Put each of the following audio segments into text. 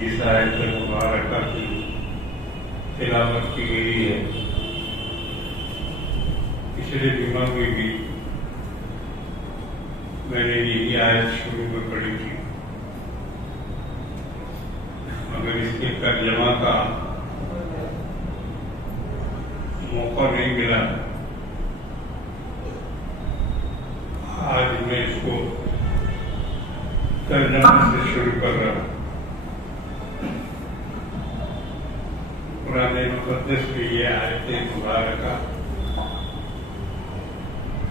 جس آیت مبارکہ کی تلاوت کی گئی ہے، پچھلے جمعہ میں بھی میں نے یہی آیت شروع میں پڑھی تھی، مگر اس کے ترجمہ کا موقع نہیں ملا۔ آج میں اس کو ترجمہ سے شروع کر رہا ہوں۔ قرآن مقدس کی یہ آیت مبارکہ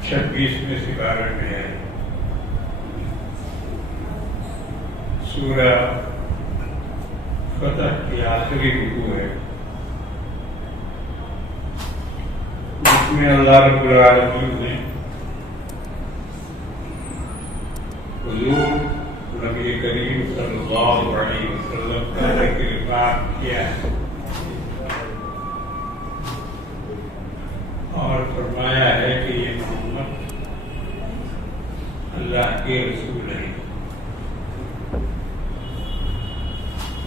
26ویں سپارہ میں ہے، سورہ فتح کی آخری رکوع ہے، جس میں اللہ رب العالمین نے حضور نبی کریم صلی اللہ علیہ وسلم کا ذکر بات کیا ہے اور فرمایا ہے کہ یہ محمد اللہ کے رسول ہیں۔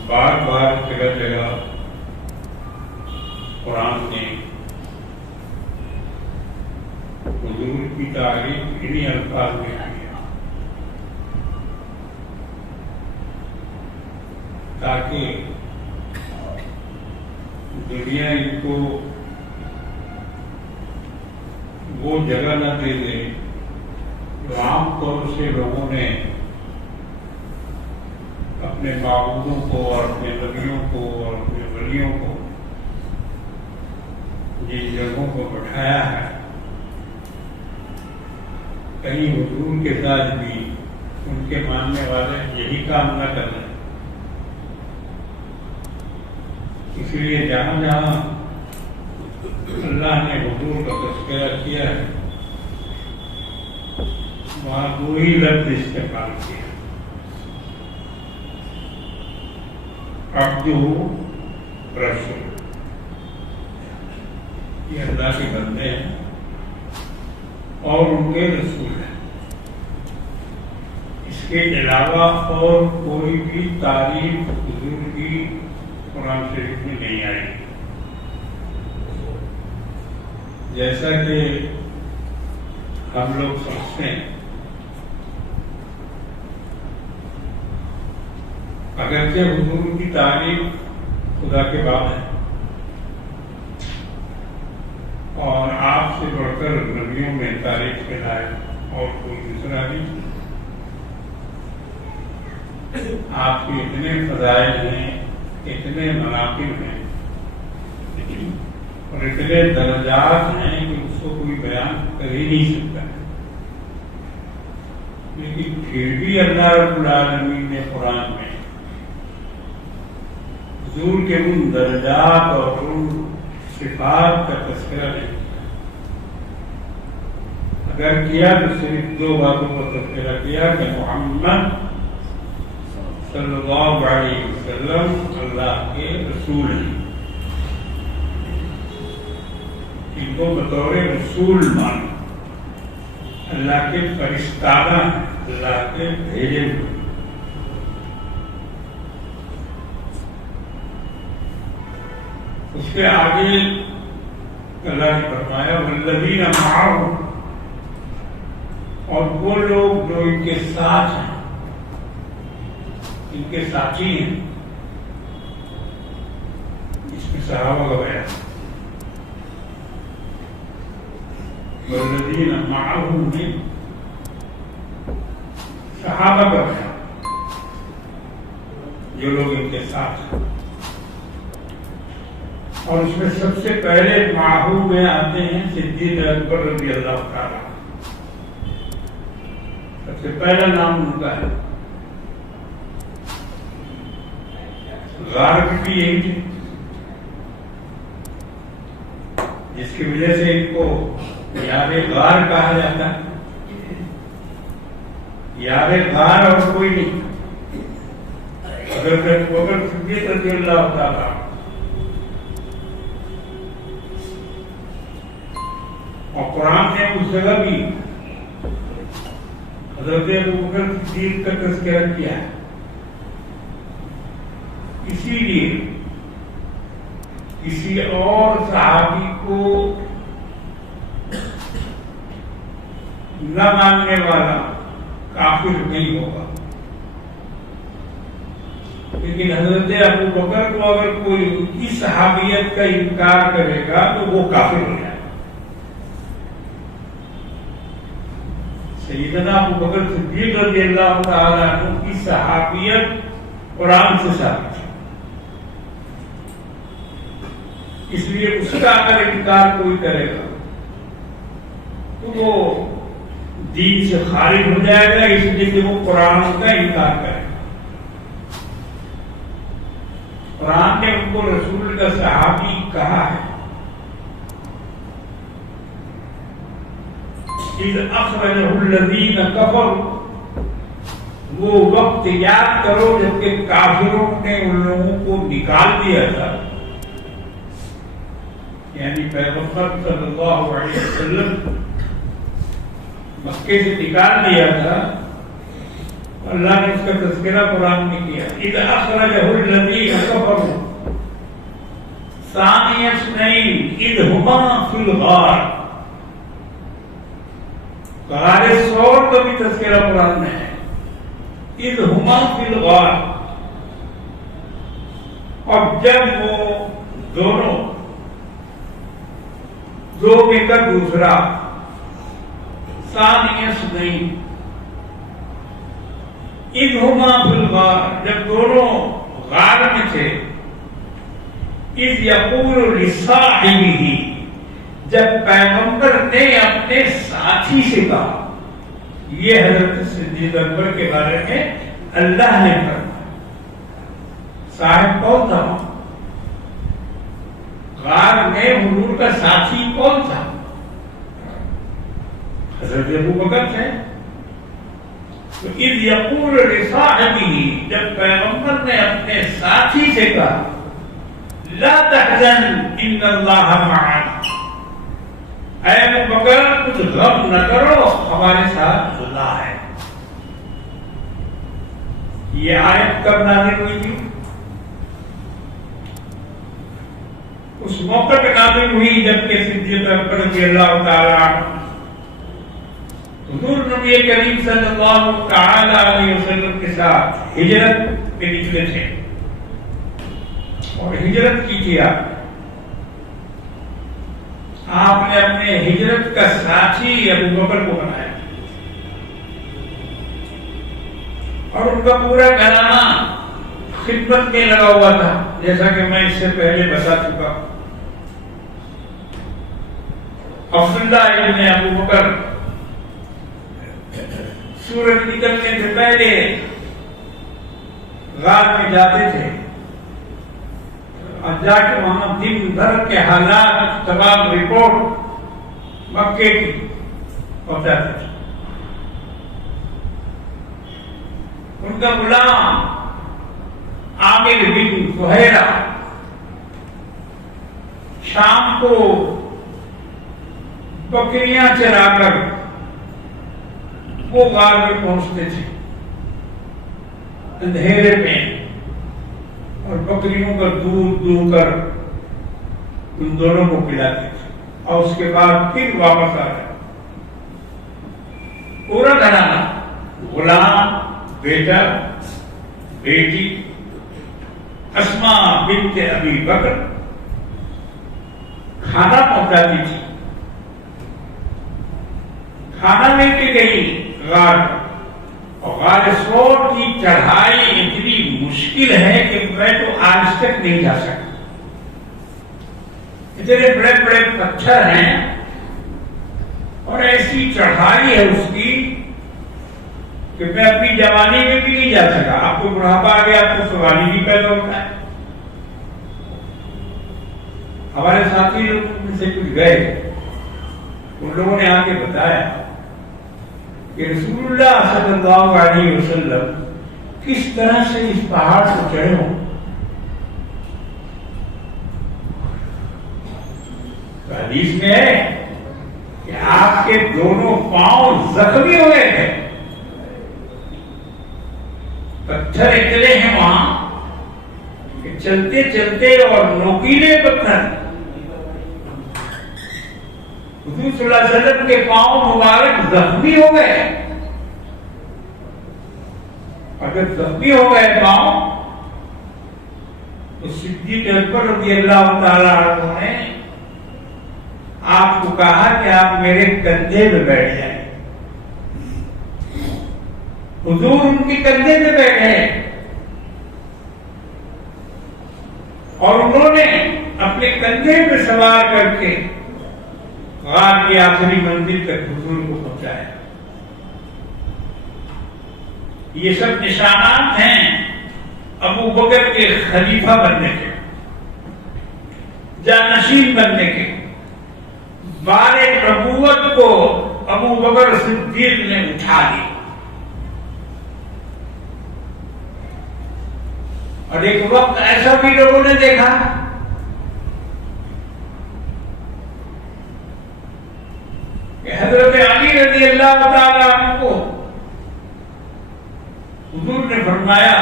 بار بار جگہ جگہ قرآن نے حضور کی تعریف انہی الفاظ میں کی ہے تاکہ دنیا ان کو وہ جگہ نہ دے دے جو عام طور سے لوگوں نے اپنے معبودوں کو اور اپنے نبیوں کو اور اپنے ولیوں کو جن جگہوں کو بٹھایا ہے، کہیں حضور کے ساتھ بھی ان کے ماننے والے یہی کام نہ کریں۔ اس لیے جہاں جہاں اللہ نے حضور کا تذکرہ کیا ہے وہاں وہی لفظ استعمال کیا، عبدہ رسول، یہ اللہ کے بندے ہیں اور ان کے رسول ہیں۔ اس کے علاوہ اور کوئی بھی تعریف حضور کی قرآن شریف میں نہیں آئی، جیسا کہ ہم لوگ سمجھتے ہیں۔ اگرچہ حضور کی تعریف خدا کے بعد ہے اور آپ سے بڑھ کر نبیوں میں تعریف کے لائق اور کوئی دوسرا نہیں، آپ کے اتنے فضائل ہیں، اتنے مناقب ہیں اور اتنے درجات ہیں کہ اس کو کوئی بیان کر ہی نہیں سکتا ہے، لیکن پھر بھی اللہ رب العالمین نے قرآن میں حضور کے ان درجات اور ان صفات کا تذکرہ نہیں کیا۔ اگر کیا تو صرف دو باتوں کا تذکرہ کیا کہ محمد صلی اللہ علیہ وسلم اللہ کے رسول ہیں، ان کو بطور رسول مانو، اللہ کے فرشتہ ہیں، اللہ کے بھیجے ہوئے۔ اس کے آگے اللہ نے فرمایا والذین معہ، اور وہ لوگ جو ان کے ساتھ ہیں، ان کے ساتھی ہیں، اس میں صحابہ کا بیان، والذین معہ میں صحابہ کا بیان، جو لوگ ان کے ساتھ ہیں۔ اور اس میں سب سے پہلے معہو میں آتے ہیں صدیق اکبر رضی اللہ تعالیٰ، سب سے پہلا نام ان کا ہے۔ غار بھی یہی تھے جس کی وجہ سے ان کو یار غار کہا جاتا ہے، یار غار اور کوئی نہیں، اگر صدیق رضی اللہ تعالیٰ اور قرآن نے اس جگہ بھی حضرت ابوبکر صدیق کا تذکرہ کیا ہے، اسی لیے کسی اور صحابی کو نہ ماننے والا کافر نہیں ہوگا، لیکن حضرت ابو بکر کو اگر کوئی ان کی صحابیت کا انکار کرے گا تو وہ کافر ہو جائے گا۔ سیدنا ابو بکر صدیق رضی اللہ تعالیٰ عنہ کی صحابیت قرآن سے ثابت ہے، اس لیے اس کا اگر انکار کوئی کرے گا تو وہ دین سے خارج ہو جائے گا، اس لیے کہ وہ قرآن کا انکار کرے گا۔ قرآن نے ان کو رسول کا صحابی کہا ہے۔ اذ اخرجہ الذین کفروا، وہ وقت یاد کرو جبکہ کافروں نے ان لوگوں کو نکال دیا تھا، یعنی پیغمبر صلی اللہ علیہ وسلم مکے سے نکال دیا تھا، اللہ نے اس کا تذکرہ قرآن میں کیا۔ اذ اخرجہ الذین کفروا ثانی اثنین اذ ہما فی الغار، غار ثور کا بھی تذکرہ قرآن میں ہے، اذ ہما فی الغار، اور جب وہ دونوں دو میں کا دوسرا ثانی اثنین اذ ہما فی الغار، جب دونوں غار میں تھے، اذ یقول لصاحبہ، جب پیغمبر نے اپنے ساتھی سے کہا، یہ حضرت صدیق اکبر کے بارے میں اللہ نے فرمایا۔ صاحب کون تھا؟ غار میں حضور کا ساتھی کون تھا؟ حضرت ابو بکر تھے۔ تو اذ یقول لصاحبہ، جب پیغمبر نے اپنے ساتھی سے کہا، لا تحزن ان اللہ معنا، اے ابو بکر کچھ غم نہ کرو، ہمارے ساتھ اللہ ہے۔ یہ آیت کب نازل ہوئی تھی؟ اس موقع پہ نازل ہوئی جبکہ صدیق اکبر رضی اللہ تعالیٰ عنہ حضور نبی کریم صلی اللہ تعالی علیہ وسلم کے ساتھ ہجرت پہ نکلے تھے، اور ہجرت کی تھی آپ نے اپنے ہجرت کا ساتھی ابو بکر کو بنایا، اور ان کا پورا گھرانہ خدمت میں لگا ہوا تھا، جیسا کہ میں اس سے پہلے بتا چکا۔ عبداللہ ابن ابو بکر سورج نکلنے سے پہلے غار میں جاتے تھے، اور جا کے وہاں دن بھر کے حالات تمام رپورٹ مکے کی پہنچاتے تھے۔ ان کا غلام عامر بن فہیرہ شام کو بکریاں چرا کر وہ غار میں پہنچتے تھے اندھیرے میں، اور بکریوں کا دودھ دو کر ان دونوں کو پلاتے تھے، اور اس کے بعد پھر واپس آ گئے۔ پورا گھرانہ، غلام، بیٹا، بیٹی، اسماء بنت ابی بکر کھانا پہنچاتی تھی، کھانا لے کے گئی غار، اور غار ثور کی چڑھائی اتنی مشکل ہے کہ میں تو آج تک نہیں جا سکتا، اتنے بڑے بڑے پتھر ہیں، اور ایسی چڑھائی ہے اس کی کہ میں اپنی جوانی میں بھی نہیں جا سکا۔ آپ کو بڑھاپا آ گیا، آپ کو سواری بھی پیدا ہوتا ہے۔ ہمارے ساتھی لوگ میں سے کچھ گئے، ان لوگوں نے آ کے بتایا کہ رسول اللہ صلی اللہ علیہ وسلم کس طرح سے اس پہاڑ کو چڑھے ہوں۔ حدیث میں ہے کہ آپ کے دونوں پاؤں زخمی ہوئے تھے، پتھر اتنے ہیں وہاں کہ چلتے چلتے اور نوکیلے پتھر حضور صلی اللہ علیہ وسلم کے پاؤں مبارک زخمی ہو گئے. اگر زخمی ہو گئے پاؤں تو صدیق اکبر رضی اللہ تعالیٰ عنہ نے آپ کو کہا کہ آپ میرے کندھے پہ بیٹھ جائیں. حضور ان کے کندھے پہ بیٹھے اور انہوں نے اپنے کندھے پہ سوار کر کے غار کی آخری منزل تک حضور کو پہنچایا. یہ سب نشانات ہیں ابو بکر کے خلیفہ بننے کے، جانشین بننے کے. بار نبوت کو ابو بکر صدیق نے اٹھا لی. اور ایک وقت ایسا بھی لوگوں نے دیکھا کہ حضرت علی رضی اللہ تعالیٰ عنہ کو حضور نے فرمایا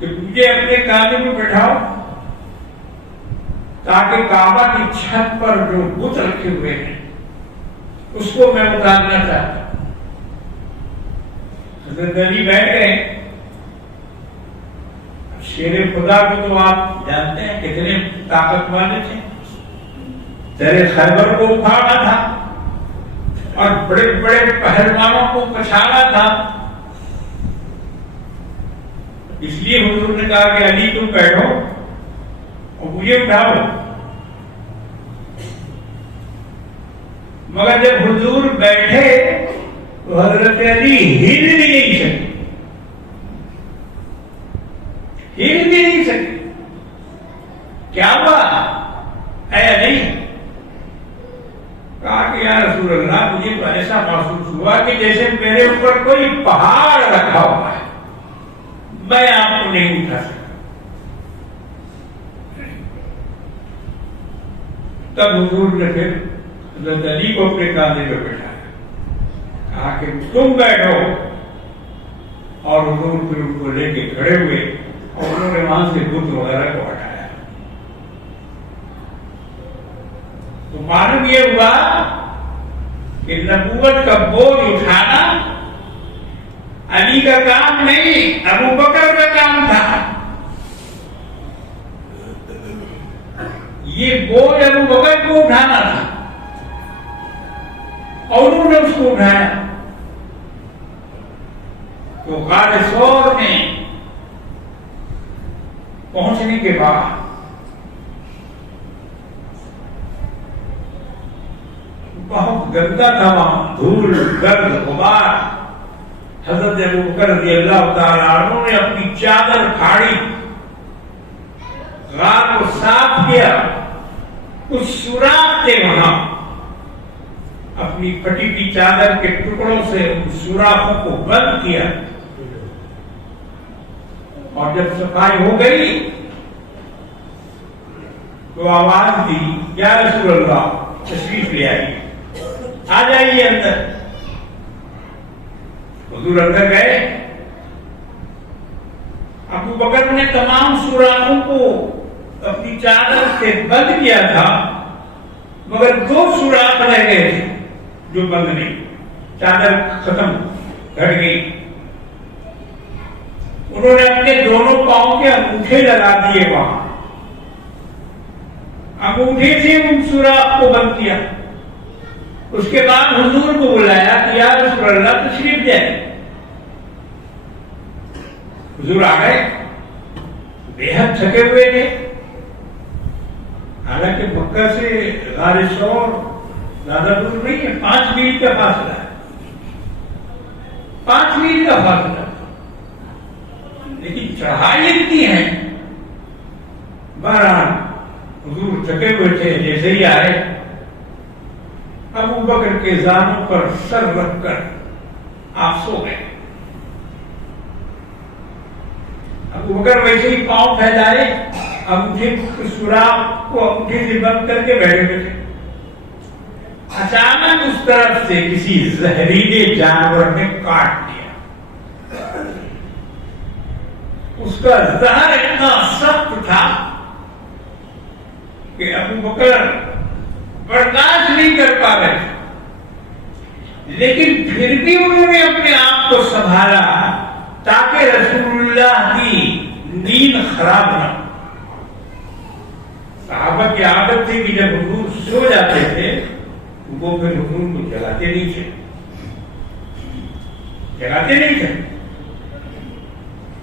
کہ مجھے اپنے کانے میں بٹھاؤ تاکہ کعبہ کی چھت پر جو بت رکھے ہوئے ہیں اس کو میں اتارنا چاہتا ہوں. حضرت علی بیٹھ گئے. شیر خدا کو تو آپ جانتے ہیں کتنے طاقت والے تھے. درے خیبر کو اکھاڑا تھا اور بڑے بڑے پہلوانوں کو پچھاڑا تھا. اس لیے حضور نے کہا کہ علی تم بیٹھو اور مجھے اٹھاؤ. مگر جب حضور بیٹھے تو حضرت علی ہل بھی نہیں سکے. ہل بھی نہیں سکے. کیا ہوا اے علی؟ کہا کہ یا رسول اللہ مجھے تو ایسا محسوس ہوا کہ جیسے میرے اوپر کوئی پہاڑ رکھا ہوا ہے، میں آپ کو نہیں اٹھا سکتا. تب حضور نے پھر حضرت علی کو اپنے کاندھے پہ بٹھایا، کہا کہ تم بیٹھو. اور حضور پھر ان کو لے کے کھڑے ہوئے اور انہوں نے وہاں سے بت وغیرہ کو ہٹایا. تو معلوم یہ ہوا کہ نبوت کا بوجھ اٹھانا علی کا کام نہیں، ابو بکر کا کام تھا. یہ بوجھ ابو بکر کو اٹھانا تھا اور انہوں نے اس کو اٹھایا. تو غار ثور میں پہنچنے کے بعد بہت گندا تھا وہاں، دھول گرد غبار. حضرت ابو بکر رضی اللہ تعالیٰ عنہ نے اپنی چادر پھاڑی، غار کو صاف کیا. کچھ سوراخ تھے وہاں، اپنی پھٹی ہوئی چادر کے ٹکڑوں سے ان سوراخوں کو بند کیا. اور جب صفائی ہو گئی تو آواز دی یا رسول اللہ تشریف لے آئیے، آ جائیے اندر. حضور اندر گئے. ابو بکر نے تمام سوراخوں کو اپنی چادر سے بند کیا تھا مگر 2 سوراخ رہ گئے تھے جو بند نہیں. چادر ختم گھٹ گئی. انہوں نے اپنے دونوں پاؤں کے انگوٹھے لگا دیے وہاں، انگوٹھے سے ان سوراخ کو بند کیا. اس کے بعد حضور کو بلایا کہ یا رسول اللہ تشریف لے. حضور آ گئے. بے حد تھکے ہوئے تھے، حالانکہ مکہ سے غار ثور زیادہ دور نہیں ہے، 5 میل کا فاصلہ ہے، 5 میل کا فاصلہ. لیکن چڑھائی اتنی ہے. بہرحال حضور تھکے ہوئے تھے. جیسے ہی آئے ابو بکر کے زانوں پر سر رکھ کر آپ سو گئے. ابو بکر ویسے ہی پاؤں پھیلائے، انگوٹھے سوراخ کو انگوٹھے سے بند کر کے بیٹھے ہوئے تھے. اچانک اس طرف سے کسی زہریلے جانور نے کاٹ دیا. اس کا زہر اتنا سخت تھا کہ ابو بکر برداشت نہیں کر پا رہے، لیکن پھر بھی انہوں نے اپنے آپ کو سنبھالا تاکہ رسول اللہ کی نیند خراب نہ ہو۔ صحابہ کی عادت تھی کہ جب حضور سو جاتے تھے وہ پھر حضور کو جگاتے نہیں تھے،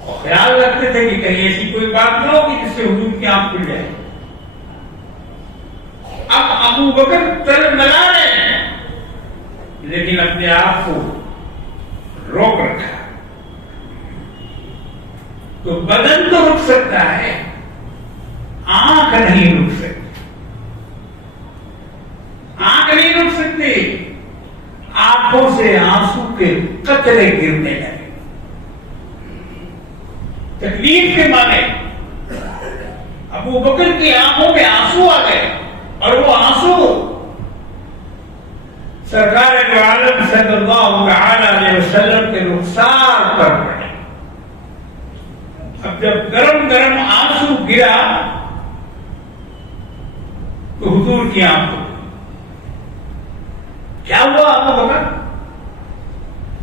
اور خیال رکھتے تھے کہ کہیں ایسی کوئی بات نہ ہو کہ جس سے حضور کی آنکھ کھل جائے۔ اب ابو بکر تلملا رہے ہیں لیکن اپنے آپ کو روک رکھا۔ تو بدن تو رک سکتا ہے، آنکھ نہیں رک سکتی، آنکھ نہیں رک سکتی۔ آنکھوں سے آنسو کے قطرے گرنے لگے، تکلیف کے مارے ابو بکر کی آنکھوں میں آنسو آ گئے، اور وہ آنسو سرکار دو عالم صلی اللہ علیہ وسلم کے رخسار پر پڑے۔ اب جب گرم گرم آنسو گرا تو حضور کی آنکھوں کیا ہوا؟ ابو بکر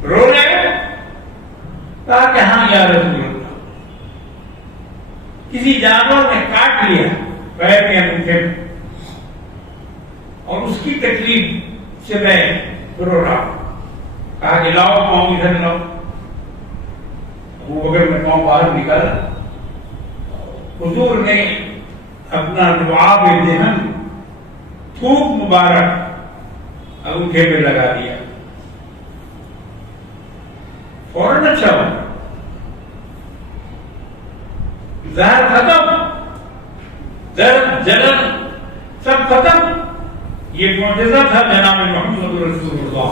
رو رہے؟ کہا کہ ہاں یا رسول اللہ، کسی جانور نے کاٹ لیا پیر کے انگوٹھے میں، اور اس کی تکلیف سے میں رو رہا ہوں۔ کہا کہ لاؤ پاؤں ادھر لاؤ۔ ابو بکر میں پاؤں باہر نکالا، حضور نے اپنا لعاب دہن تھوک مبارک انگوٹھے پہ لگا دیا، فوراً اچھا ہوا، زہر ختم، درد جلن سب ختم۔ یہ معجزہ تھا جناب محمد رسول اللہ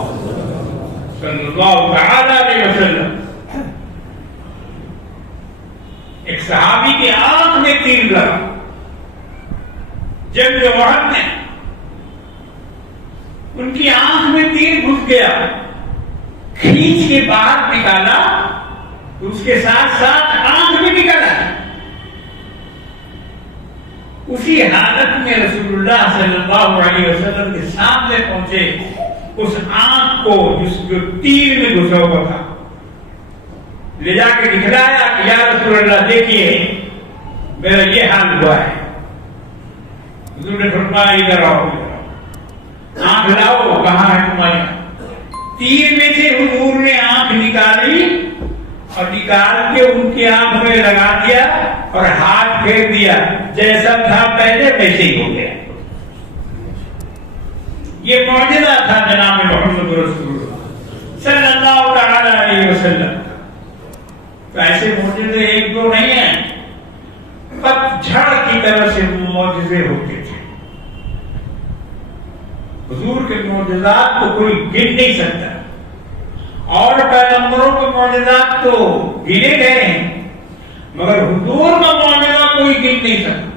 صلی اللہ تعالی علیہ وسلم۔ ایک صحابی کی آنکھ میں تیر لگا، جنگ احد میں ان کی آنکھ میں تیر گھس گیا، کھینچ کے باہر نکالا تو اس کے ساتھ ساتھ آنکھ بھی نکلا۔ اسی حالت میں رسول اللہ صلی اللہ علیہ وسلم کے سامنے پہنچے، اس آنکھ کو جو تیر میں گھسا ہوا تھا لے جا کے دکھلایا کہ یا رسول اللہ دیکھیے میرا یہ حال ہوا ہے۔ حضور نے فرمایا ادھر آؤ، آنکھ لاؤ، کہاں ہے تمہاری؟ تیر میں سے حضور نے آنکھ نکالی اور نکال کے ان کی آنکھ میں لگا دیا اور ہاتھ پھیر دیا، جیسا تھا پہلے ویسے ہی ہو گیا۔ یہ معجزہ تھا جناب محمد رسول اللہ صلی اللہ تعالی علیہ وسلم۔ تو ایسے معجزے ایک دو نہیں ہیں، پتجھڑ کی طرح سے معجزے ہوتے تھے۔ حضور کے معجزات کو کوئی گن نہیں سکتا، اور پیغمبروں کے معجزات تو گنے گئے ہیں، مگر حضور کا معجزہ کوئی گن نہیں سکتا۔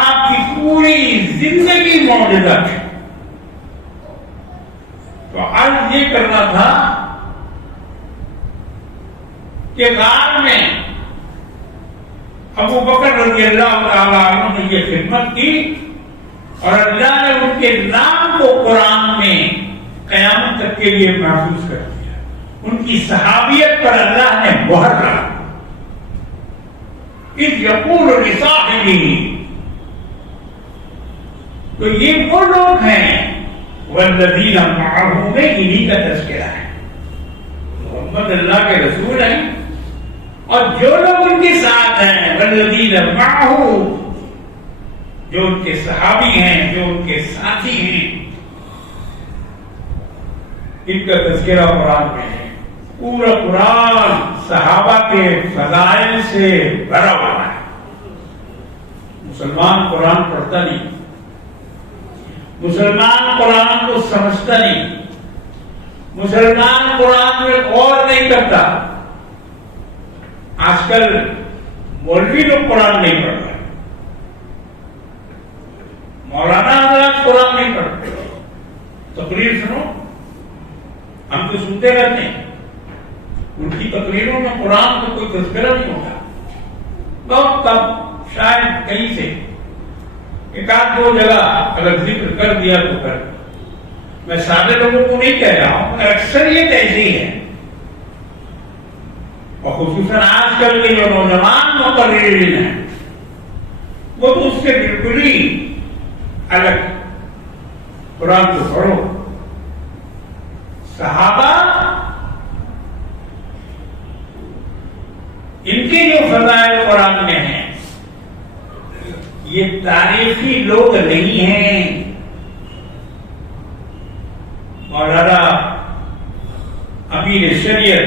آپ کی پوری زندگی معجزہ تھی۔ تو عرض یہ کرنا تھا کہ غار میں ابو بکر رضی اللہ تعالیٰ عنہ نے یہ خدمت کی، اور اللہ نے ان کے نام کو قرآن میں قیامت تک کے لیے محفوظ کر دیا۔ ان کی صحابیت پر اللہ نے مہر لگا۔ اذ یقول لصاحبہ، تو یہ وہ لوگ ہیں والذین معہ میں انہی کا تذکرہ ہے۔ محمد اللہ کے رسول ہیں، اور جو لوگ ان کے ساتھ ہیں والذین معہ، جو ان کے صحابی ہیں، جو ان کے ساتھی ہیں، ان کا تذکرہ قرآن میں ہے۔ پورا قرآن صحابہ کے فضائل سے بھرا ہوا ہے۔ مسلمان قرآن پڑھتا نہیں، مسلمان قرآن کو سمجھتا نہیں، مسلمان قرآن میں غور نہیں کرتا۔ آج کل مولوی لوگ قرآن نہیں پڑھ رہے، مولانا حضرات قرآن نہیں پڑھتے۔ تقریر سنو، ہم تو سنتے رہتے ہیں، ان کی تقریروں میں قرآن کا کوئی تذکرہ نہیں ہوتا۔ بہت کم، شاید کہیں سے ایک آدھ دو جگہ اگر ذکر کر دیا تو کر، میں سارے لوگوں کو نہیں کہہ رہا ہوں، اکثریت ایسی ہے، اور خصوصاً آج کل کے جو نوجوان مقررین ہیں وہ تو اس سے بالکل ہی الگ۔ قرآن کو پڑھو، صحابہ ان کے جو فضائل قرآن میں ہیں یہ تاریخی لوگ نہیں ہیں۔ مولانا امیر شریعت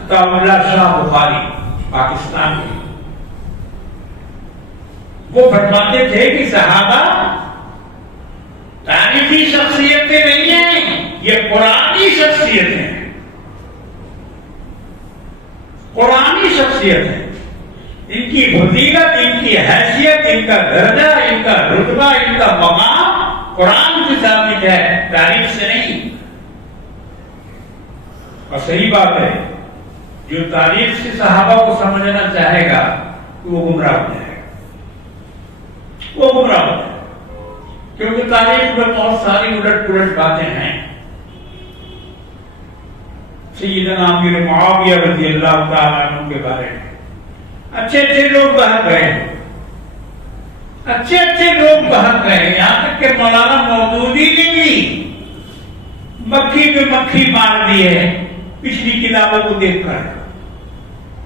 عطا اللہ شاہ بخاری پاکستان کے، وہ فرماتے تھے کہ صحابہ تاریخی شخصیتیں نہیں ہیں، یہ قرآنی شخصیتیں ہیں، قرآنی شخصیت ہے۔ ان کی فضیلت، ان کی حیثیت، ان کا درجہ، ان کا رتبہ، ان کا مقام قرآن سے ثابت ہے، تاریخ سے نہیں۔ اور صحیح بات ہے، جو تاریخ سے صحابہ کو سمجھنا چاہے گا وہ گمراہ ہو جائے گا، وہ گمراہ ہو جائے گا، کیونکہ تاریخ میں بہت ساری الٹ پلٹ باتیں ہیں۔ سیدنا امیر معاویہ رضی اللہ تعالیٰ عنہ کے بارے میں اچھے اچھے لوگ باہر گئے، اچھے اچھے لوگ باہر گئے، یہاں تک کہ مولانا مودودی نے بھی مکھی پہ مکھی مار دی ہے پچھلی کتابوں کو دیکھ کر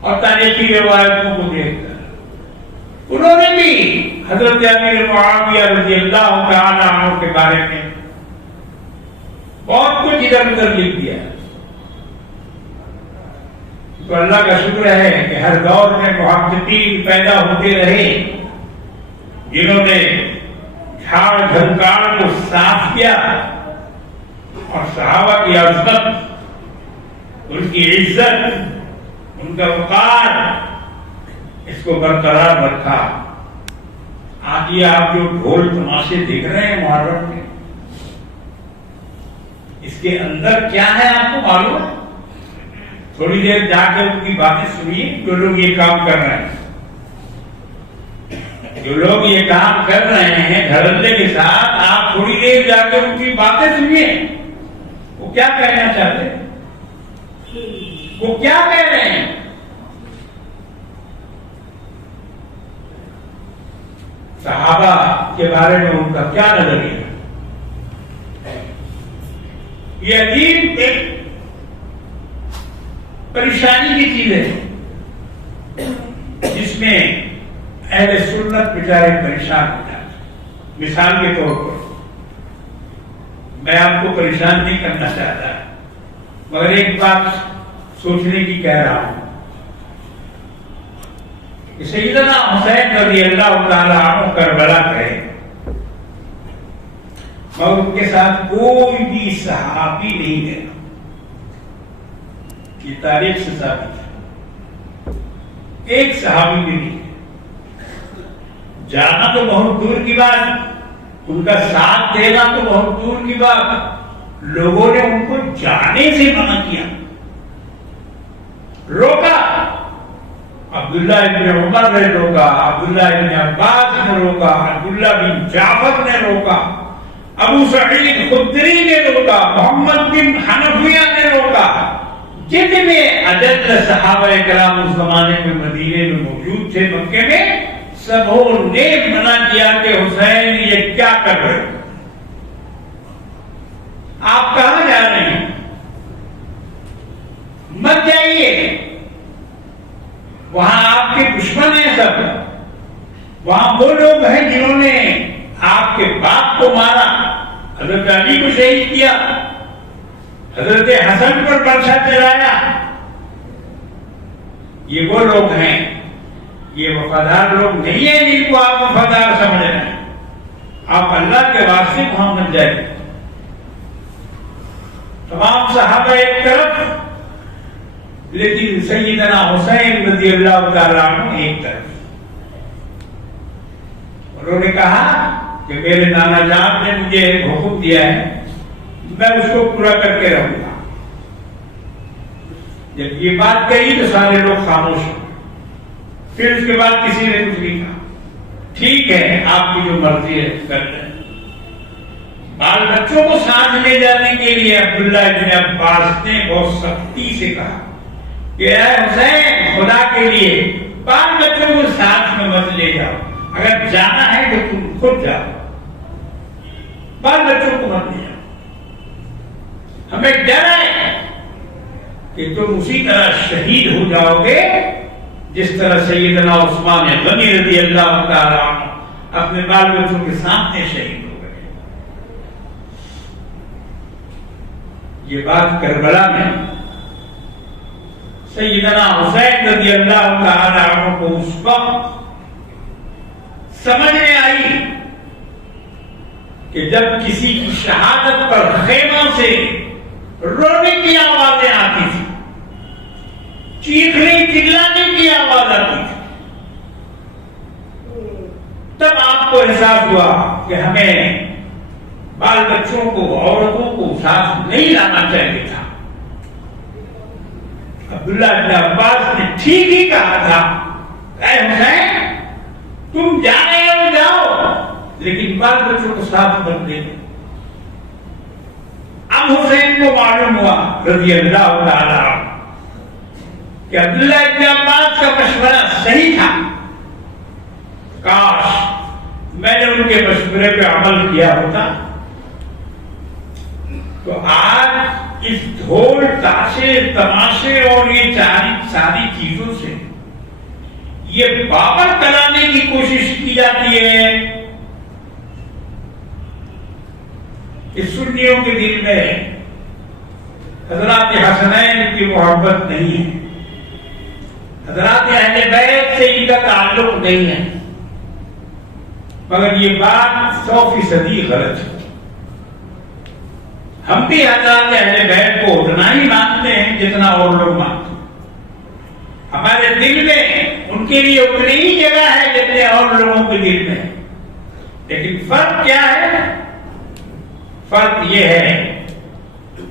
اور تاریخی روایتوں کو دیکھ کر۔ انہوں نے بھی حضرت امیر معاویہ رضی اللہ تعالیٰ عنہ کے بارے میں بہت کچھ ادھر ادھر لکھ دیا۔ تو اللہ کا شکر ہے کہ ہر دور میں محققین پیدا ہوتے رہے جنہوں نے جھاڑ جھنکار کو صاف کیا اور صحابہ کی عظمت، ان کی عزت، ان کا وقار، اس کو برقرار رکھا۔ آج یہ آپ جو ڈھول تماشے دیکھ رہے ہیں محرم میں، اس کے اندر کیا ہے آپ کو معلوم ہے؟ تھوڑی دیر جا کے ان کی باتیں سنیے، جو لوگ یہ کام کر رہے ہیں، جو لوگ یہ کام کر رہے ہیں دھڑلے کے ساتھ، آپ تھوڑی دیر جا کے ان کی باتیں سنیے، وہ کیا کہنا چاہتے ہیں، وہ کیا کہہ رہے ہیں۔ صحابہ کے بارے میں ان کا کیا نظریہ ہے؟ یہ عجیب ایک پریشانی کی چیز ہے جس میں اہل سنت بیچارے پریشان ہو جاتے۔ مثال کے طور پر میں آپ کو پریشان نہیں کرنا چاہتا، مگر ایک بات سوچنے کی کہہ رہا ہوں کہ سیدنا حسین رضی اللہ تعالیٰ عنہ کربلا گئے، مگر ان کے ساتھ کوئی بھی صحابی نہیں گیا، یہ تاریخ سے ثابت ہے، ایک صحابی بھی نہیں ہے۔ جانا تو بہت دور کی بات، ان کا ساتھ دینا تو بہت دور کی بات، لوگوں نے ان کو جانے سے منع کیا، روکا۔ عبداللہ ابن عمر نے روکا، عبداللہ ابن عباس نے روکا، عبداللہ بن جعفر نے روکا، ابو سعید خدری نے روکا، محمد بن حنفیہ نے روکا۔ جتنے اجل صحابہ کرام اس زمانے میں مدینے میں موجود تھے، مکے میں، سبوں نے منع کیا کہ حسین یہ کیا کر رہے ہیں، آپ کہاں جا رہے ہیں، مت جائیے، وہاں آپ کے دشمن ہیں سب، وہاں وہ لوگ ہیں جنہوں نے آپ کے باپ کو مارا، حضرت علی کو شہید کیا، حضرت حسن پر برچھا چلایا، یہ وہ لوگ ہیں، یہ وفادار لوگ نہیں ہیں جن کو آپ وفادار سمجھ رہے ہیں۔ آپ اللہ کے واسطے محمد جائے، تمام صحابہ ایک طرف، لیکن سیدنا حسین رضی اللہ تعالیٰ عنہ ایک طرف۔ انہوں نے کہا کہ میرے نانا جان نے مجھے ایک حکم دیا ہے، میں اس کو پورا کر کے رہوں گا۔ جب یہ بات کہی تو سارے لوگ خاموش ہوئے، پھر اس کے بعد کسی نے کچھ نہیں کہا، ٹھیک ہے آپ کی جو مرضی ہے کر لیں۔ بال بچوں کو ساتھ لے جانے کے لیے عبداللہ ابن عباس نے بہت سختی سے کہا کہ اے حسین، خدا کے لیے بال بچوں کو ساتھ میں مت لے جاؤ، اگر جانا ہے تو تم خود جاؤ، بال بچوں کو مت لے جاؤ، ہمیں ڈر ہے کہ تم اسی طرح شہید ہو جاؤ گے جس طرح سیدنا عثمان غنی رضی اللہ تعالیٰ عنہ اپنے بال بچوں کے سامنے شہید ہو گئے۔ یہ بات کربلا میں سیدنا حسین رضی اللہ تعالیٰ عنہ کو اس وقت سمجھ میں آئی کہ جب کسی کی شہادت پر خیموں سے رونے کی آوازیں آتی تھی، چیخنے چلانے کی آواز آتی تھی، تب آپ کو احساس ہوا کہ ہمیں بال بچوں کو، عورتوں کو ساتھ نہیں لانا چاہیے تھا۔ عبداللہ بن عباس نے ٹھیک ہی کہا تھا، اے حسین تم جا رہے ہو جاؤ، لیکن بال بچوں کو ساتھ مت دے دو۔ اب حسین کو معلوم ہوا رضی اللہ تعالیٰ عنہ کہ عبداللہ ابن عباس کا مشورہ صحیح تھا، کاش میں نے ان کے مشورے پہ عمل کیا ہوتا تو آج اس ڈھول تاشے تماشے اور یہ ساری چیزوں سے یہ باور کرانے کی کوشش کی جاتی ہے کہ سنیوں کے دل میں حضرات حسنین کی محبت نہیں ہے، حضرات اہل بیت سے ان کا تعلق نہیں ہے، مگر یہ بات 100% غلط ہے۔ ہم بھی حضرات اہل بیت کو اتنا ہی مانتے ہیں جتنا اور لوگ مانتے ہیں، ہمارے دل میں ان کے لیے اتنی ہی جگہ ہے جتنے اور لوگوں کے دل میں، لیکن فرق کیا ہے؟ فرق یہ ہے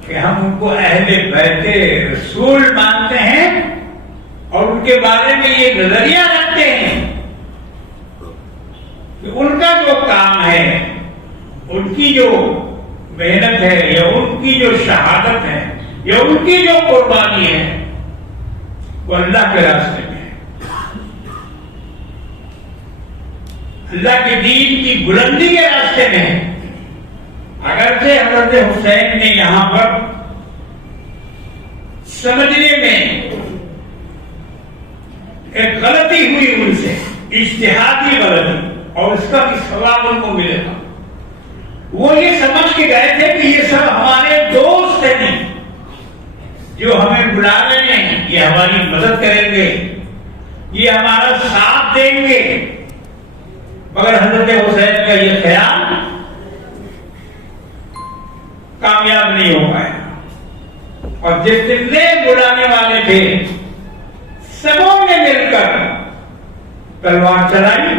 کہ ہم ان کو اہل بیت رسول مانتے ہیں اور ان کے بارے میں یہ نظریہ رکھتے ہیں کہ ان کا جو کام ہے، ان کی جو محنت ہے، یا ان کی جو شہادت ہے، یا ان کی جو قربانی ہے، وہ اللہ کے راستے میں ہے، اللہ کے دین کی بلندی کے راستے میں ہے۔ اگرچہ حضرت حسین نے یہاں پر سمجھنے میں ایک غلطی ہوئی ان سے، اجتہادی غلطی، اور اس کا بھی ثواب ان کو ملے گا۔ وہ یہ سمجھ کے گئے تھے کہ یہ سب ہمارے دوست ہیں جو ہمیں بلا رہے ہیں، یہ ہماری مدد کریں گے، یہ ہمارا ساتھ دیں گے، مگر حضرت حسین کا یہ خیال کامیاب نہیں ہو پایا، اور جتنے بلانے والے تھے سبوں نے مل کر تلوار چلائی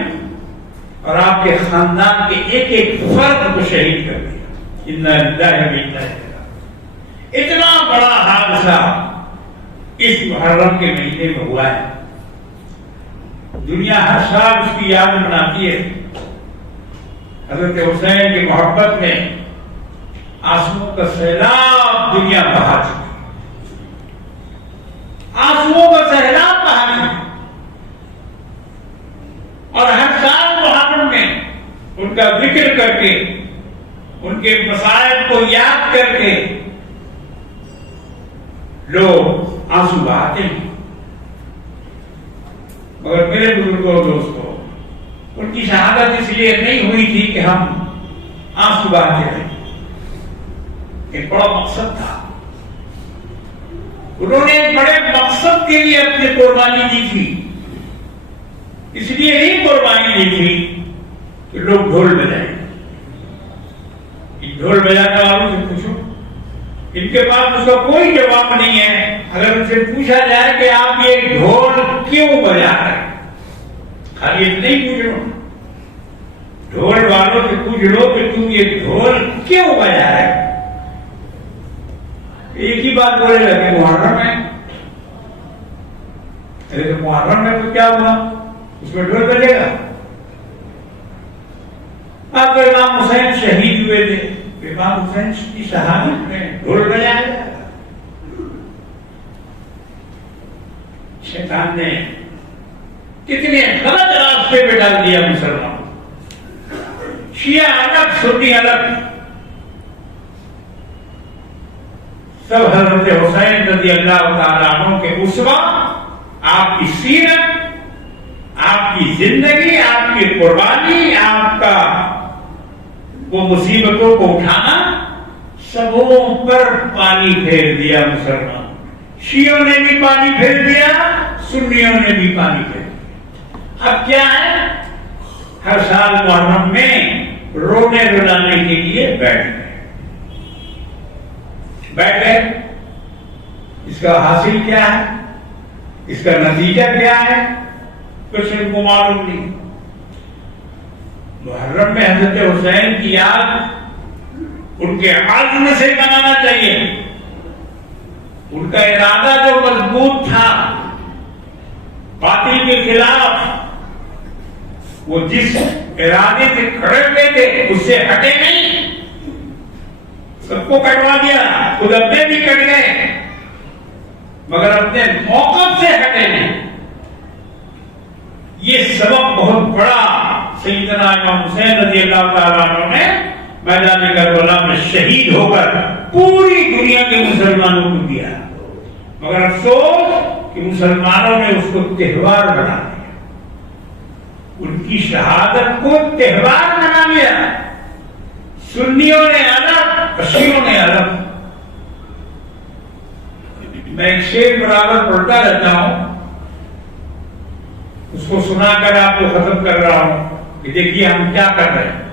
اور آپ کے خاندان کے ایک ایک فرد کو شہید کر دیا۔ انا للہ و انا الیہ راجعون۔ اتنا بڑا حادثہ اس محرم کے مہینے میں ہوا ہے، دنیا ہر سال اس کی یاد مناتی ہے۔ حضرت حسین کی محبت میں آنسوؤں کا سیلاب دنیا بہا چکی، آنسوؤں کا سیلاب بہا چکی، اور ہر سال محرم میں ان کا ذکر کر کے، ان کے مصائب کو یاد کر کے لوگ آنسو بہاتے ہیں۔ مگر میرے بزرگوں اور دوستوں، ان کی شہادت اس لیے نہیں ہوئی تھی کہ ہم آنسو بہاتے رہے، ایک بڑا مقصد تھا، انہوں نے ایک بڑے مقصد کے لیے اپنی قربانی دی تھی۔ اس لیے نہیں قربانی دی تھی کہ لوگ ڈھول بجائیں۔ ڈھول بجانے والوں سے پوچھو، ان کے پاس اس کا کوئی جواب نہیں ہے۔ اگر ان سے پوچھا جائے کہ آپ یہ ڈھول کیوں بجا رہے ہیں، خالی اتنا ہی پوچھ لو، ڈھول والوں سے پوچھ لو کہ تم یہ ڈھول کیوں بجا رہے ہیں، ایک ہی بات بولے لگے محرم ہے۔ محرم میں تو کیا ہوا؟ اس میں ڈھول بجے گا؟ اب امام حسین شہید ہوئے تھے، امام حسین کی شہادت میں ڈھول بجایا جائے گا؟ شیطان نے کتنے غلط راستے پہ ڈال دیا مسلمان، شیعہ الگ سنی الگ، سب حضرت حسین رضی اللہ تعالیٰ عنہ کے اسوہ، آپ کی سیرت، آپ کی زندگی، آپ کی قربانی، آپ کا وہ مصیبتوں کو اٹھانا، سبوں پر پانی پھیر دیا مسلمان، شیعوں نے بھی پانی پھیر دیا، سنیوں نے بھی پانی پھیر دیا۔ اب کیا ہے؟ ہر سال محرم میں رونے رلانے کے لیے بیٹھ گئے۔ اس کا حاصل کیا ہے؟ اس کا نتیجہ کیا ہے؟ کچھ ان کو معلوم نہیں۔ محرم میں حضرت حسین کی یاد ان کے عزم سے منانا چاہیے، ان کا ارادہ جو مضبوط تھا باطل کے خلاف، وہ جس ارادے سے کھڑے ہوئے تھے اس سے ہٹے نہیں، سب کو کٹوا دیا، خود اپنے بھی کٹ گئے، مگر اپنے موقف سے ہٹے نہیں۔ یہ سبب بہت بڑا سیدنا امام حسین رضی اللہ تعالیٰ عنہ نے میدان کربلا میں شہید ہو کر پوری دنیا کے مسلمانوں کو دیا، مگر افسوس کہ مسلمانوں نے اس کو تہوار بنا دیا، ان کی شہادت کو تہوار بنا لیا، سنیوں نے الگ، شیعوں نے الگ۔ میں ایک شعر برابر پڑھتا رہتا ہوں، اس کو سنا کر آپ کو ختم کر رہا ہوں کہ دیکھیے ہم کیا کر رہے ہیں۔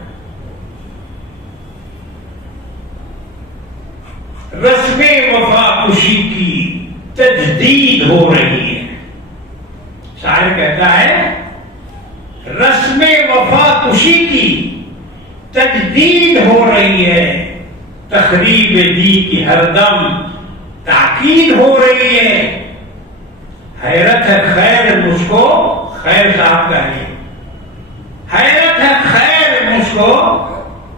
رسم وفا خوشی کی تجدید ہو رہی ہے، شاعر کہتا ہے رسم وفا خوشی کی تجدید ہو رہی ہے، تخریب دی کی ہر دم تاکید ہو رہی ہے، حیرت ہے خیر مجھ کو، خیر صاحب کا ہے، حیرت ہے خیر مجھ کو،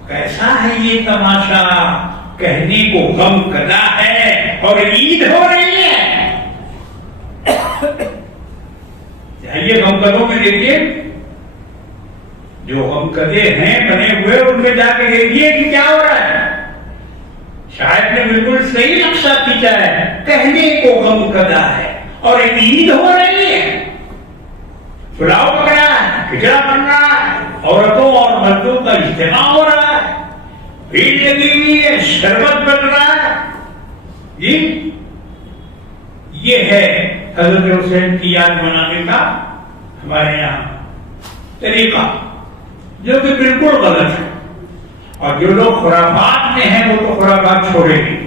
کیسا ہے یہ تماشا، کہنے کو غم کدا ہے اور عید ہو رہی ہے۔ یہ غم کدوں میں دیکھیے، جو غم کدے ہیں بنے ہوئے ان میں جا کے دیکھیے کہ کیا ہو رہا ہے۔ شاید نے بالکل صحیح نقشہ کھینچا ہے، کہنے کو غم کدا ہے اور عید ہو رہی ہے، پلاؤ پکڑا ہے، کھچڑا بن رہا ہے، عورتوں اور مردوں کا اجتماع ہو رہا ہے، بھیڑ لگی ہوئی ہے، شربت بن رہا ہے۔ جی یہ ہے حضرت حسین کی یاد منانے کا ہمارے یہاں طریقہ، جو کہ بالکل غلط ہے، اور جو لوگ خرافات میں ہیں وہ تو خرافات چھوڑے گی،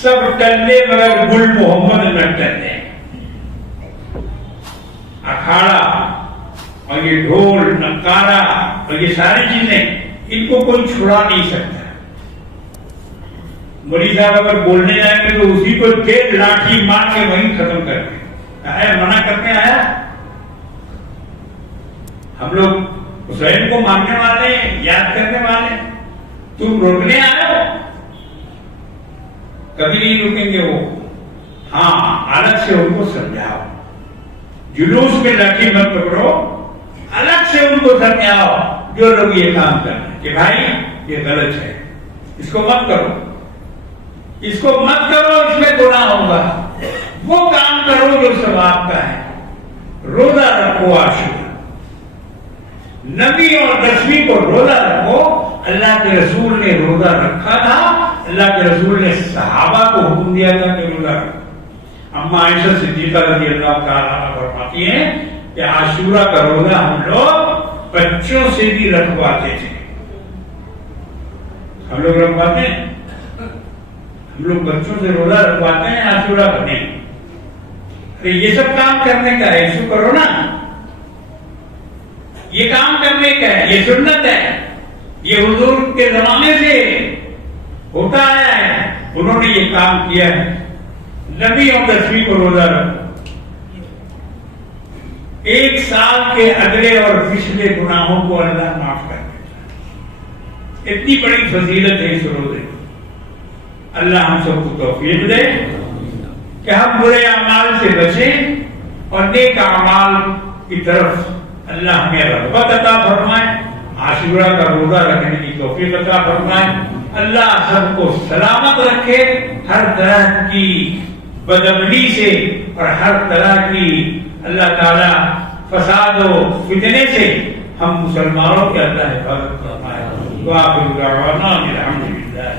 سب ٹلے مگر گل محمد نہ ٹلے۔ اکھاڑا اور یہ ڈھول نقارہ اور یہ ساری چیزیں، ان کو کوئی چھڑا نہیں سکتا۔ مولوی صاحب اگر بولنے جائیں گے تو اسی کو تیز لاٹھی مار کے وہیں ختم کر دیں، منع کرتے آیا۔ ہم لوگ حسین کو ماننے والے، یاد کرنے والے، تم روکنے آئے ہو، کبھی نہیں رکیں گے وہ۔ ہاں الگ سے ان کو سمجھاؤ، جلوس میں لاٹھی مت پکڑو، الگ سے ان کو سمجھاؤ جو لوگ یہ کام کر رہے ہیں کہ بھائی یہ غلط ہے، اس کو مت کرو، اس کو مت کرو، اس میں گناہ ہوگا، وہ کام کرو جو ثواب کا ہے۔ روزہ رکھو عاشورہ، نبی اور 10ویں کو روزہ رکھو، اللہ کے رسول نے روزہ رکھا تھا، اللہ کے رسول نے صحابہ کو حکم دیا تھا کہ روزہ رکھو۔ اما عائشہ صدیقہ رضی اللہ تعالیٰ عنہ فرماتی ہیں کہ عاشورہ کا روزہ ہم لوگ بچوں سے بھی رکھواتے تھے۔ ہم لوگ رکھواتے ہیں، ہم لوگ بچوں سے روزہ رکھواتے ہیں، عاشورہ کا نہیں۔ یہ سب کام کرنے کا ہے، اس کو کرو نا، یہ کام کرنے کا ہے، یہ سنت ہے، یہ حضور کے زمانے سے ہوتا آیا ہے، انہوں نے یہ کام کیا ہے۔ نبی اور 10ویں کو روزہ رکھو، ایک سال کے اگلے اور پچھلے گناہوں کو اللہ معاف کر دیتا ہے. اتنی بڑی فضیلت ہے اس روزے کی. اللہ ہم سب کو توفیق دے کہ ہم برے اعمال سے بچیں اور نیک اعمال کی طرف اللہ ہمیں رغبت عطا فرمائے. عاشورہ کا روزہ رکھنے کی توفیق عطا فرمائے. اللہ سب کو سلامت رکھے ہر طرح کی بدعملی سے اور ہر طرح کی اللہ تعالی فساد و فتنے سے ہم مسلمانوں کے اللہ حفاظت فرمائے. وآخر دعوانا الحمدللہ.